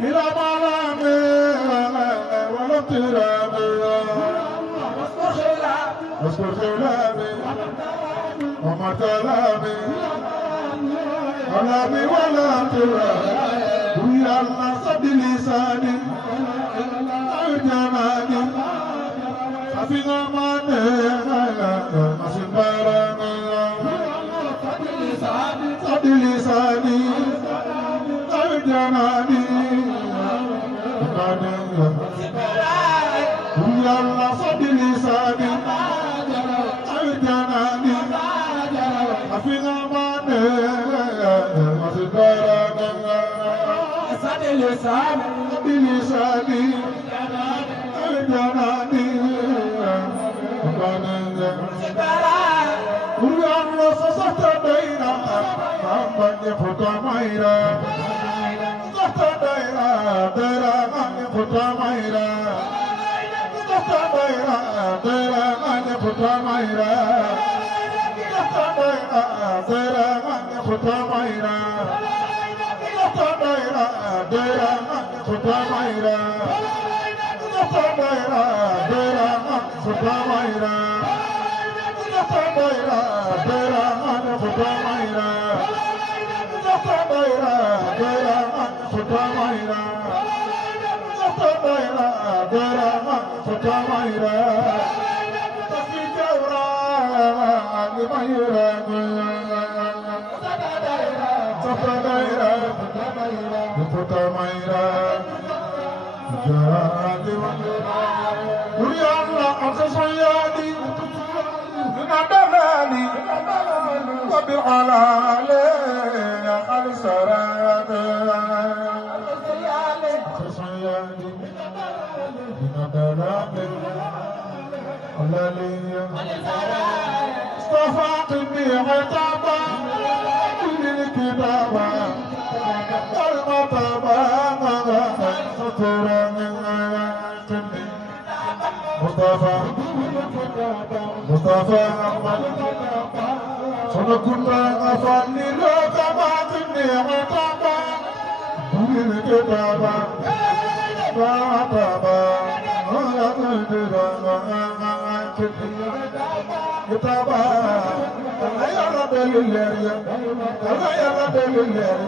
إلى ملام ولا اضطراب واذكر خلامي وما كلامي كلامي ولا اضطراب ويا الله صد لساني أو جمالي حفظ أماني أسن باراني صد لساني أو جمالي ويا الله صد لساني أو جمالي حفظ أماني أسن باراني صد لساني الجناني ويان وصصت دينا من يفوت مايرا صصت دينا ديرا من يفوت مايرا صصت دينا ديرا من يفوت مايرا صصت دينا ديرا من يفوت مايرا صصت دينا ديرا من يفوت مايرا Sataira, Dera, Sataira, Sataira, Dera, Sataira, Sataira, Dera, Sataira, Sataira, Dera, Sataira, Sataira, Sataira, Sataira, يا الله أنت صيادي من دلالي وبالعلال يا خالي سراد صيادي من دلالي علالي اصطفاقني عتابا من الكتابة المطابة سطورا مصطفى أحمد سنكون أفاني لو كماتني عطابا من كتابا عطابا كتابا يا رب لله يا رب لله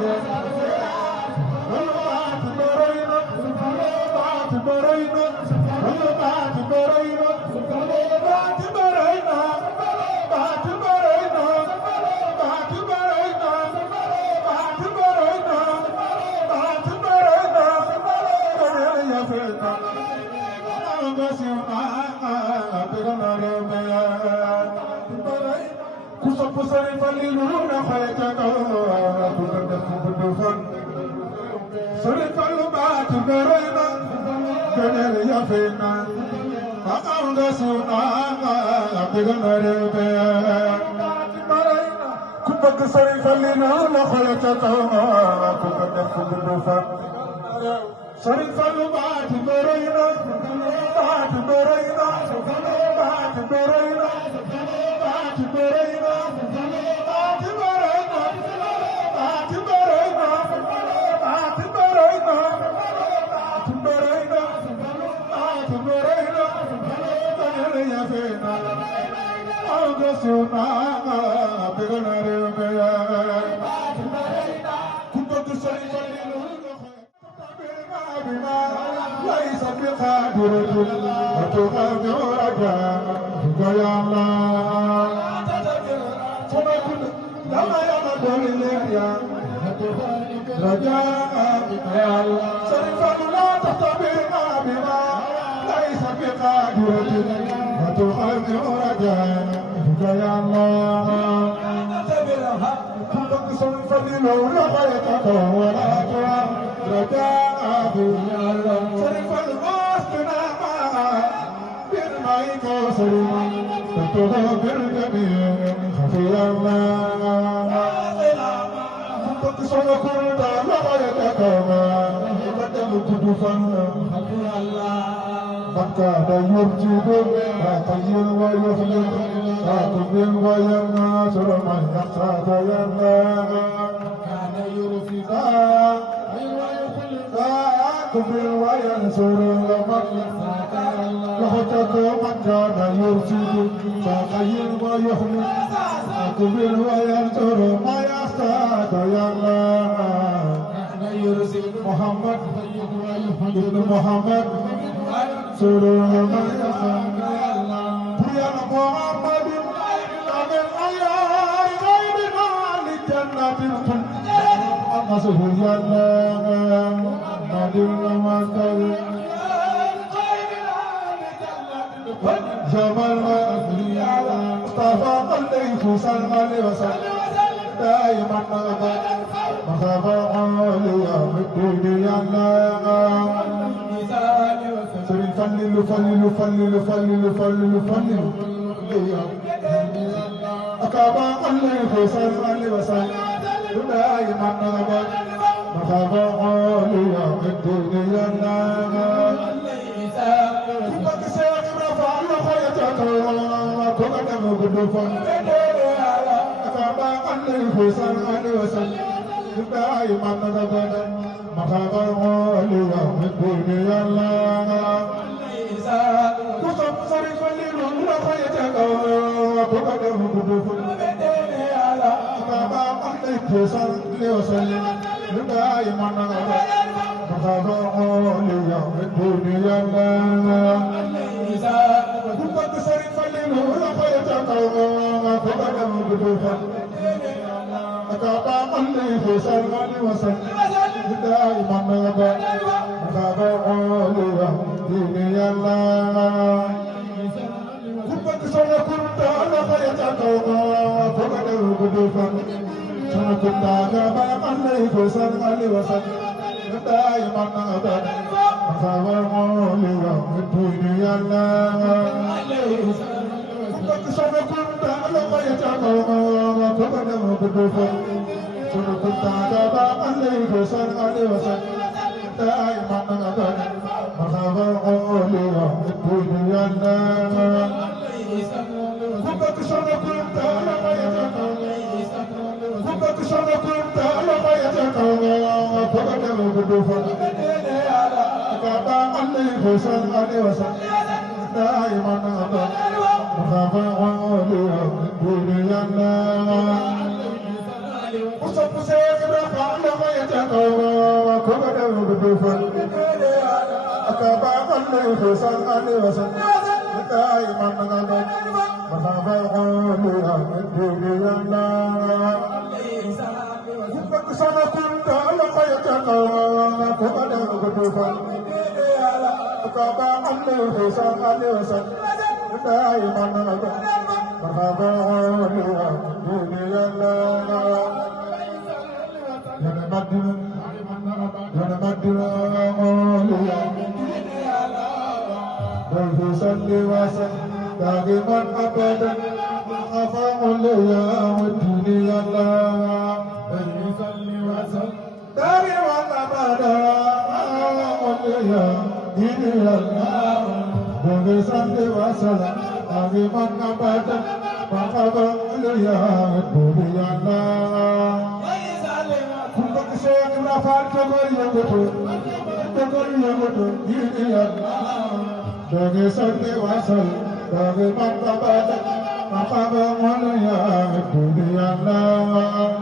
كان يرفض كفر وينصر من يخطط من كان يرشد فخير ويحمي كفر وينصر ما يستعد يا الله محمد ابن محمد سرور من يستعد يا محمد من أيام غيرنا لجنة الخلد أنصه يا الله نادر مكر جمال مصطفى قلبي سلمان وسلم دائما مخافة عليا بالدين يا الله سري فلل فلل فلل فلل فلل فلل أكابا قلبي سلمان وسلم دائما مخافة عليا بالدين يا الله كبك سيد رفع لخيتك كبك مقدفا أكابا قلبي سلمان وسلم دائما مخافة عليا بالدين يا الله كتب صرف الليل لخيتك كبك مقدفا أكابا قلبي سلمان وسلم دائما مخافة عليا بالدين يا الله كبك صرف الليل لخيتك كبك مقدفا أكابا قلبي سلمان وسلم دائما مخافة عليا بالدين يا الله كبك صرف لخيتك كبك مقدفا كنت أكابا قلبي سلمان وسلم دائما مخافة عليا بالدين يا الله كنت لخيتك كبك مقدفا كنت أكابا قلبي سلمان وسلم دائما مخافة عليا بالدين يا الله كبك لخيتك كبك لخيتك كبك مقدفا أكابا قلبي سلمان وسلم دائما مخافة عليا بالدين يا الله وصف سيد رفع لخيتك كبك مقدفا أكابا قلبي سلمان وسلم دائما مخافة عليا بالدين يا الله كبك كنت لخيتك كبك مقدفا أكابا قلبي سلمان وسلم دائما مخافة عليا بالدين يا الله ينمدر عليا صل وسلم دائما ابدا مخافة عليا والدين يا الله صل وسلم دائما ابدا عليا دين يا الله صل وسلم دائما ابدا مخافة عليا والدين يا الله كبك سيد رفع كبر يغدو دين يا الله دعي صل وسلم دعي من أبدا مخافة عليا بالدين يا الله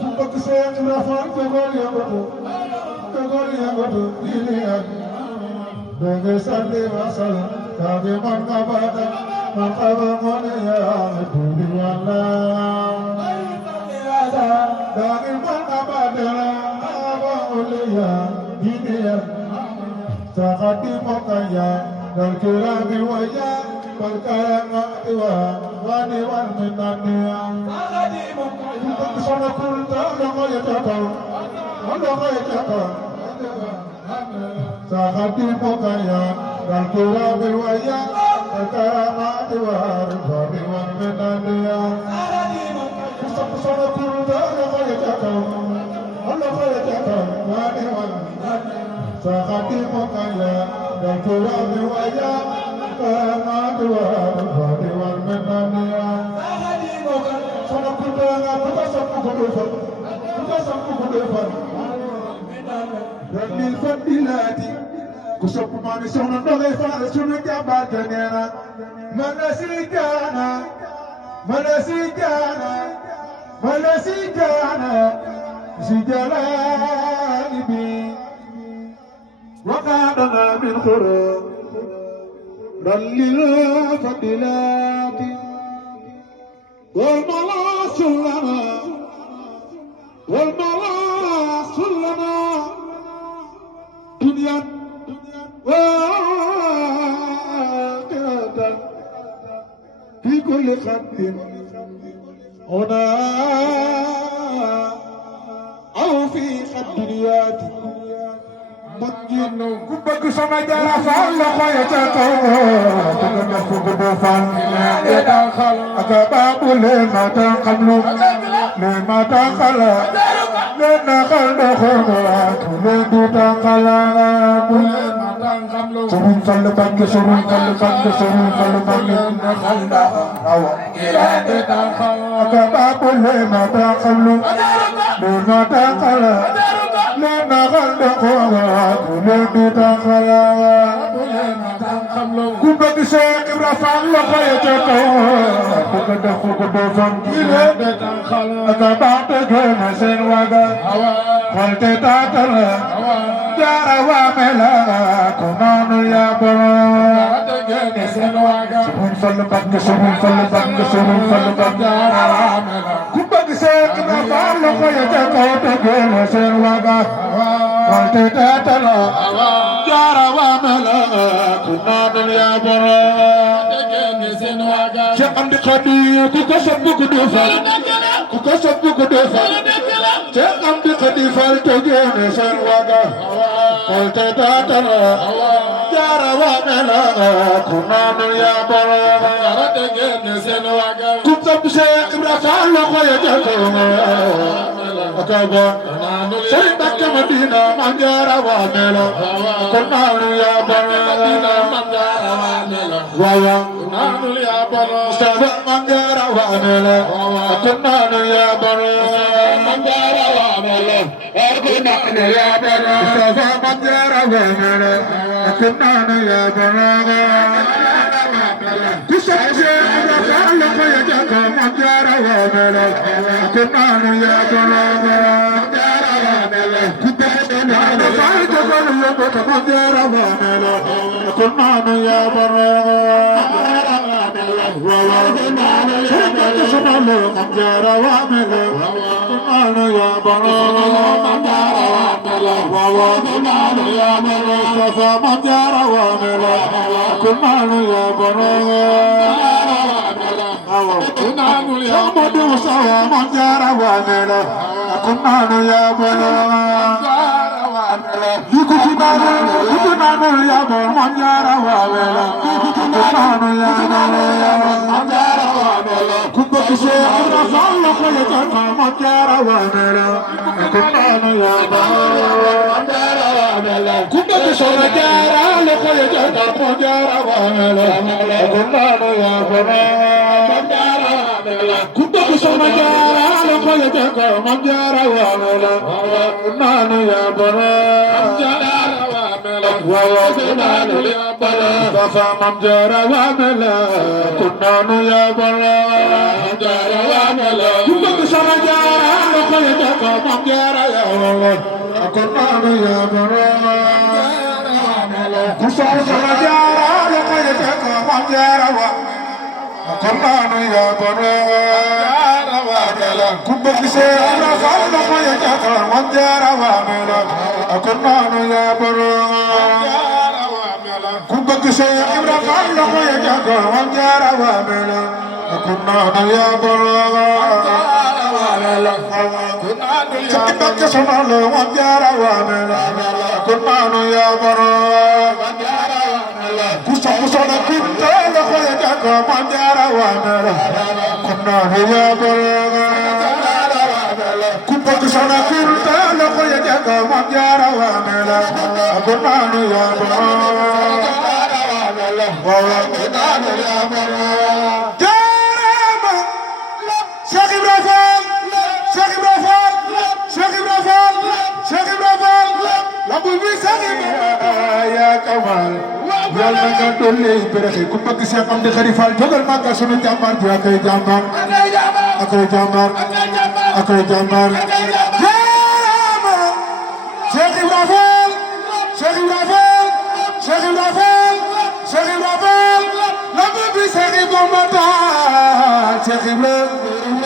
كبك سيد رفع كبر يغدو دين يا الله دعي صل وسلم دعي من أبدا مخافة عليا بالدين يا الله دعي من أبدا عليا دين يا الله تقدمك يا ذا الكرام ويا والكرامات واني والمنان تقدمك كنت لغيتك تقدمك يا ذا الكرام ويا والكرامات واني والمنان تقدمك كنت لغيتك واني والمنان سخطيمك يا ذكرى ويا كرامات والفضل والمنان سنكون بتصفق بالفضل يلي الفضل biladi ku sopp maami soxna Ndogoy Faal sunu jàmbaar ja neena man la si jaana man la si jaana man la si jaana si jalaali bi waqaadana min xurur للفضيلات والملاص لنا والملاص لنا دنيا وآخرة في كل خط هنا أو في الدنيات مجنون كبك سما جرى فعل خيتك كنا فوق فان يدخل أكباب لما تقبل لما تقل لما قل خمرات لما تقل سرون فلبك سرون فلبك سرون فلبك نخل أو إلى تدخل أكباب لما تقبل لما تقل لما قل خمرات لما تقل كبك ساكب رفع لخيتك كنا فوق فان أكباب لما سنوغا قلت تاتل جار واملا كمان يا برا سبون فلبك سبون فلبك سبون فلبك جار واملا كبك ساكب رفع لخيتك كنا سنوغا قلت تاتل جار واملا كمان يا برا شقم بقدي كوكسب كدوفال كوكسب كدوفال شقم بقدي فالتجين سنوغا قلت تاتنا جار واملا كنان يا برا كتب شيخ رفع لخيتك أكبا سيدك مدينة من جار واملا كنان يا برا ويا كنان يا برا مصطفى من جار واملا كنان يا برا من جار واملا كنان يا برا مصطفى من جار واملا كنان يا برا كسب شيخ رفع لخيتك من جار واملا كنان يا برا كنان يا برا شمال منجر وامل كنان يا برا كنان يا برا صفا منجر وامل كنان يا برا كنان يا برا صفا منجر وامل كنان يا برا يكتبان يا برا منجر وامل كنان يا برا كنت شيخ رفع لخيتك منجر وامل كنان يا برا كنت شيخ جار لخيتك منجر وامل كنان يا برا كنت شيخ جار لخيتك منجر وامل كنان يا برا وكنان يا برا صفا منجر وامل كنان يا برا كنت شيخ جار لخيتك منجر وامل كنان يا برا كنت شيخ جار لخيتك منجر كنان يا برا كنت شيخ رفع لخيتك منجر وامل كنان يا برا كنت شيخ رفع لخيتك منجر وامل كنان يا برا كنت شمال منجر وامل كنان يا برا كنت لخيتك منجر وامل كنان يا برا كنت لخيتك منجر وامل كنان يا برا كنان يا برا جارما شيخ إبراهيم شيخ إبراهيم شيخ إبراهيم شيخ إبراهيم لابد يا كمال يا لنا دولي برخي كم بكسي كم دخري فال جوجل ما كسر جامار جا كي جامار أكره جامار أكره جامار شيخ إبراهيم شيخ إبراهيم شيخ إبراهيم شيخ إبراهيم لما بيشيخ إبراهيم شيخ إبراهيم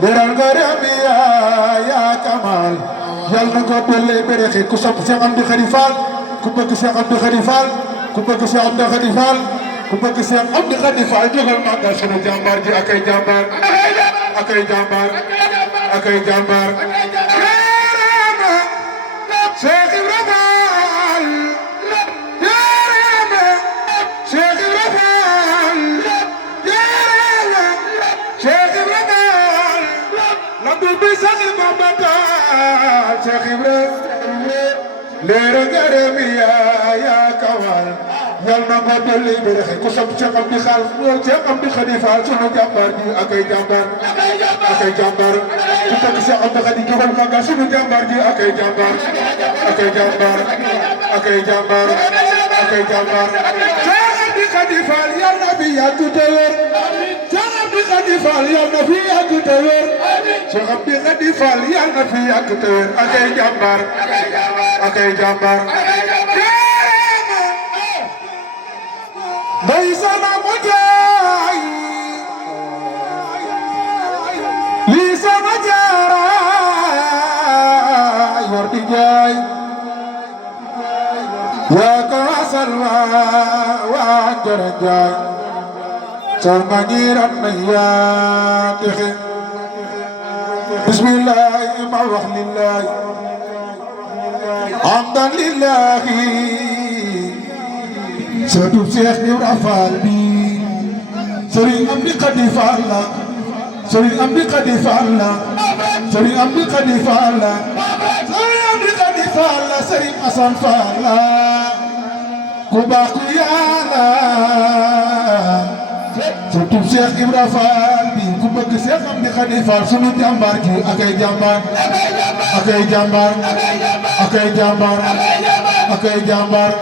لرانغرام يا كمال يالنا قبل بريخي كسب سيام بخريفال كوبا سيام بخريفال كوبا سيام بخريفال كوبا سيام بخريفال جوهر ما كسر جامبار جي أكاي جامبار أكاي جامبار أكاي جامبار شيخ إبراهيم يا رام شيخ إبراهيم يا رام شيخ إبراهيم لبي بيسخ بابا شيخ إبراهيم لرغرم يا كوال يالنا بدل برخي كسب شيخ عبد خالف شيخ عبد خليفه سونو جامبار جي اكاي جامبار اكاي جامبار كوبا شيخ عبد خدي جوبال ماغا سونو جامبار جي اكاي جامبار اكاي جامبار اكاي جامبار اكاي جامبار شيخ عبد خليفه يا نبي يا تدور شيخ عبد خليفه يا نبي يا تدور شيخ عبد خليفه يا نبي يا تدور اكاي جامبار اكاي جامبار Baisana mujay, Lisa majara, yordi jay, ya kasalwa wa jarjay, sarmangiran naya tekhe. Bismillah, ma'wahillah, amdan lillahi. Satu Syekh Ibrahim bi Serigne Amdi Khady Fall la Serigne Amdi Khady Fall la Serigne Amdi Khady Fall la Serigne Amdi Khady Fall la Serigne Assane Fall la ku baax ku Yàlla Satu Syekh Ibrahim Fall bi ku bëgg Syekh Amdi Khady Fall sunu jàmbaar ji akay jàmbaar akay jàmbaar akay jàmbaar akay jàmbaar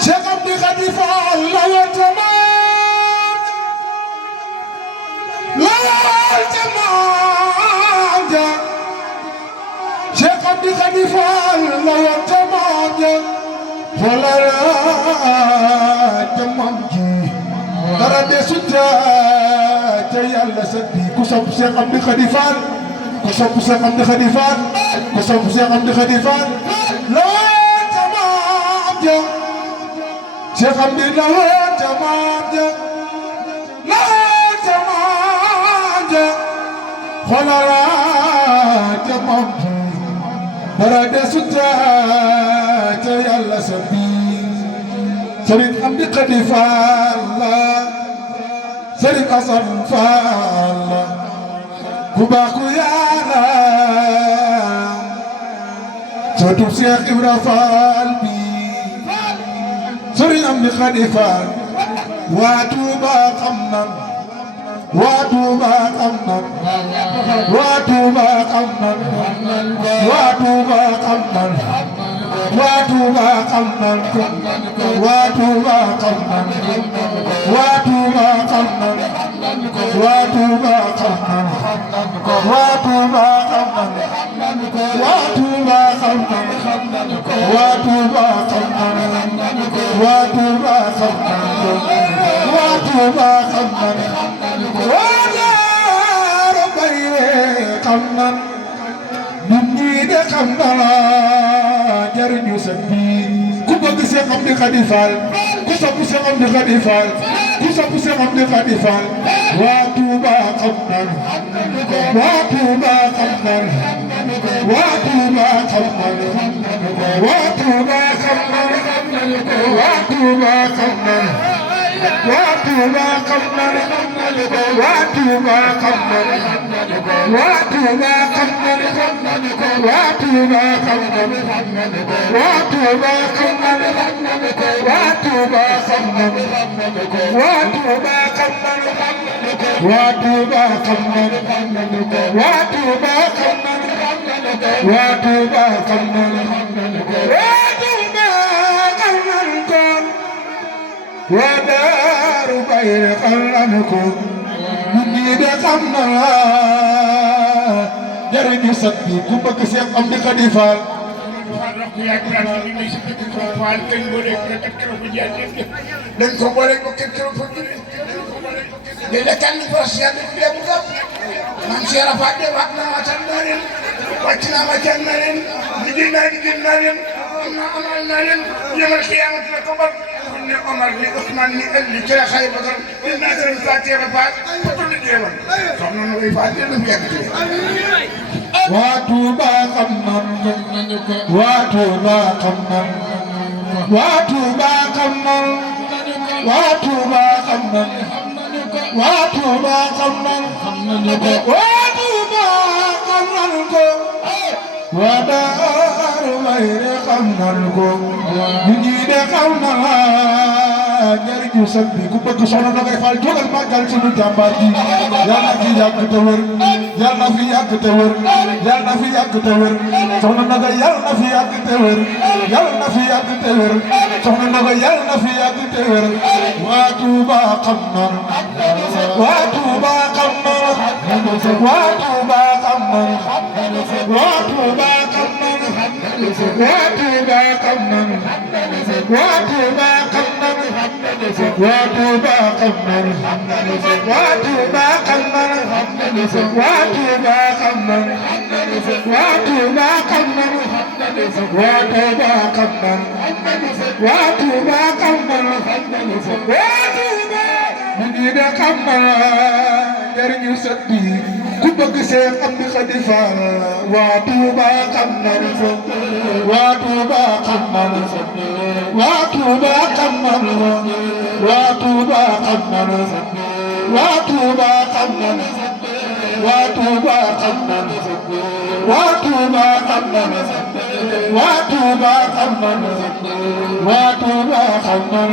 Syekh Amdi Khady Fall lawal jamaat ja Syekh Amdi Khady Fall lawal jamaat ja xoolal jamaam ji dara desut ca Yàlla sa bi ku sopp Syekh Amdi Khady Fall ku sopp Syekh Amdi Khady Fall ku sopp Syekh Amdi Khady Fall Syekh Amdi lawal jamaat ja xoolal jamaam ji dara desut ca Yàlla sa bi Serigne Amdi Khady Fall Serigne Assane Fall ku baax ku Yàlla satu Syekh Ibrahim Fall bi Serigne Amdi Khady Fall waa Touba xam nan waa Touba xam nan waa Touba xam nan waa Touba xam nan waa Touba xam nan waa Touba xam nan waa Touba xam nan waa Touba xam nan waa Touba xam nan waa Touba xam nan waa Touba xam nan waa Touba xam nan waa Touba xam nan waa Daaru Baye xam nan nit ñi de xam dara jariñu sa biir ku bëgg Syekh Amdi Khady Fall ku sopp Syekh Amdi Khady Fall ku sopp Syekh Amdi Khady Fall waa Touba xam nan waa Touba xam nan waa Touba xam nan waa Touba xam nan waa Touba xam nan waa Touba xam nan waa Touba xam nan waa Touba xam nan waa Touba xam nan waa Touba xam nan waa Touba xam nan waa Touba xam nan waa Touba xam nan waa Touba واتوبا قمن واتوبا قمنكم ودار بير قمنكم من قمنا جرني سبي كوبا كسيك أم دي خليفة dan kau boleh bukan kau pergi. Dia kan persiapan dia bukan. Manusia rapat dia wakna macam mana? Wacana macam mana? Dijinarin, amal narin. Yang kiamat terkabar. Ini Omar ni Uthman ni Ali kira kaya betul. Ini ada Fatih rapat. Betul dia man. Kamu nak Fatih tu biar dia. Watuba kamman, watuba kamman, watuba kamman, watuba kamman, watuba kamman, watuba kamman ko, wadar mayre kamman ko, nijide kamman. Jariñu sabbi ku bëgg soxna na ngay fal jógal màggal sunu jàmbaar ji yal na fi yàgg te wër yal na fi yàgg te wër yal na fi yàgg te wër soxna na ngay yal na fi yàgg te wër yal na fi yàgg te wër soxna na ngay yal na fi yàgg te wër waa Tuuba xam nan waa Tuuba xam nan waa Tuuba xam nan waa Tuuba xam nan waa Tuuba xam nan waa Tuuba xam nan واتوبا قمر واتوبا قمر واتوبا قمر واتوبا قمر واتوبا قمر واتوبا قمر واتوبا من قمر جرني سدي كبك سيف أمي خديفة واتوبا قمر واتوبا قمر واتوبا قمر واتوبا قمر واتوبا قمر واتوبا قمر واتوبا قمر واتوبا قمر واتوبا قمر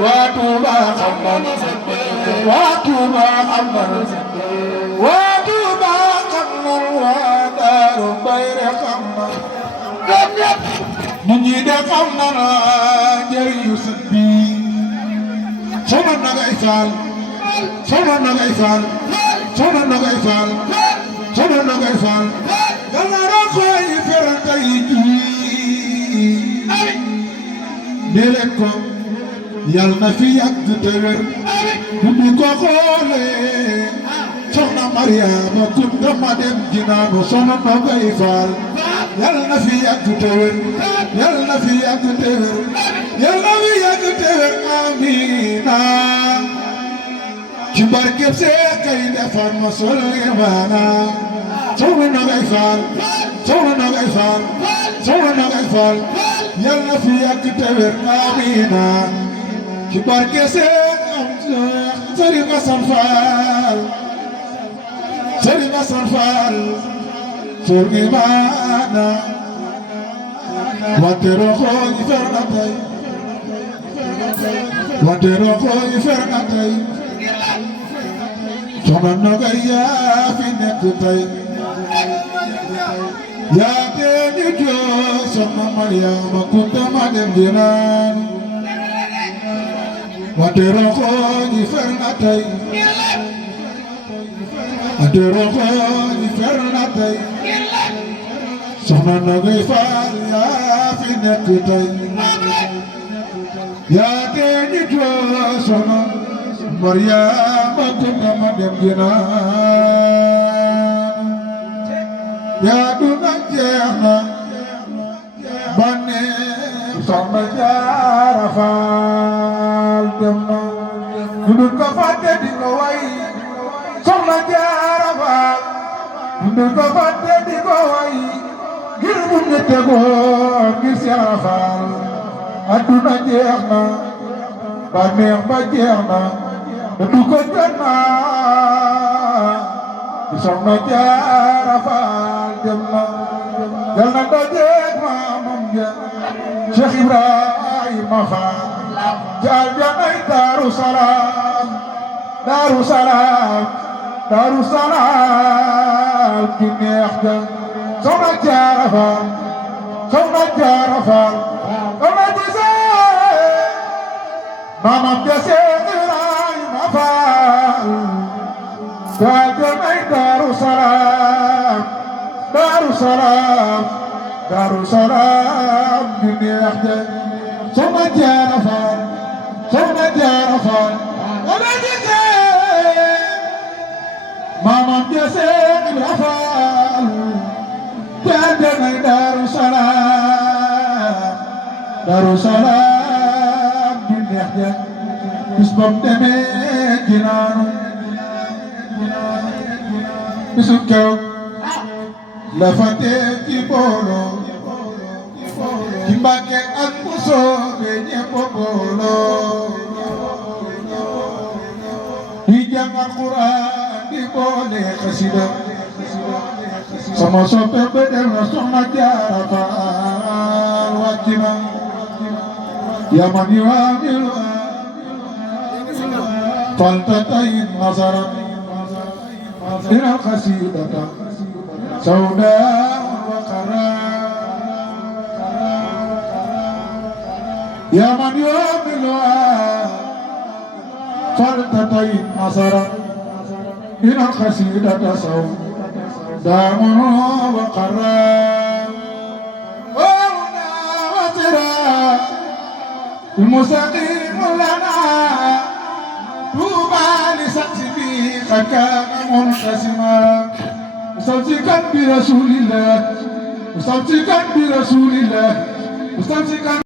واتوبا قمر واتوبا قمر واتوبا قمر ودار بير قمر nit ñi de xam na la njëriñu sët bi soxna Nogay Fall soxna Nogay Fall soxna Nogay Fall soxna Nogay Fall dana roxoy feral tay ji ne leen ko yal na fi yàgg te wér du ko xoolee soxna Mariama Kunta ma dem jinaanu soxna Nogay Fall yal na fi yàgg te wér yal na fi yàgg te wér yal na fi yàgg te wér amiina ci barkeb Seex kay defar ma Suleymaana soxna Nogay Fall soxna Nogay Fall soxna Nogay Fall yal na fi yàgg te wér amiina ci barkeb Seex Sëriñ Asan Fall Sëriñ Asan Fall Suleymaana wante roxo yi fer na tey wante roxo yi fer na tey soxna Nogay yaa fi nekk tey yaa tee ñu joo soxna Mariama Kunta ma dem jinaan wante roxo yi fer na tey wante roxo yi fer na tey soxna Nogay Fall yaa fi nekk tey yaa tee ñu joo soxna Mariama Kunta ma dem jinaan yaa duna jeex na ba ne soxna Jaara Faal dem na ñu dul ko fàtte di ko way soxna Jaara Faal ñu dul ko fàtte di ko way ngir bu ñu tegoon ngir Jaara Faal adduna jeex na ba neex ba jeex na da du ko jot na soxna Jaara Faal dem na yal na dajeek maamam ja Cheikh Ibrahima Faal jaal janay Daaru Salaam Daaru Salaam Daaru Salaam ki neex ja soxna جارفا ثم جارفا وما جزاء ماما بيسير ما فعل فاجمع دار سلام دار سلام دار سلام دنيا أحد ثم جارفا ثم جارفا وما جزاء ماما بيسير ما فعل فاجمع دار سلام دار سلام دنيا أحد بسبب دمي جنانو bisu keroog la fàtte ci booloo ci Mbàkke ak bu soobee ñépp booloo di jàng Alxuraan di boole xasida sama soppe ba dem na Soxna Jaara Faal wàcc na yaman yu amilu faltatayin nasaran إلى القصيدة سوداء وقراء يا من يؤمنها فلتطيب نصرا إلى القصيدة سوداء وقراء وهنا وسرا المستقيم لنا طوبى لشخص به قد كان منقسما مستمسكا برسول الله مستمسكا برسول الله مستمسكا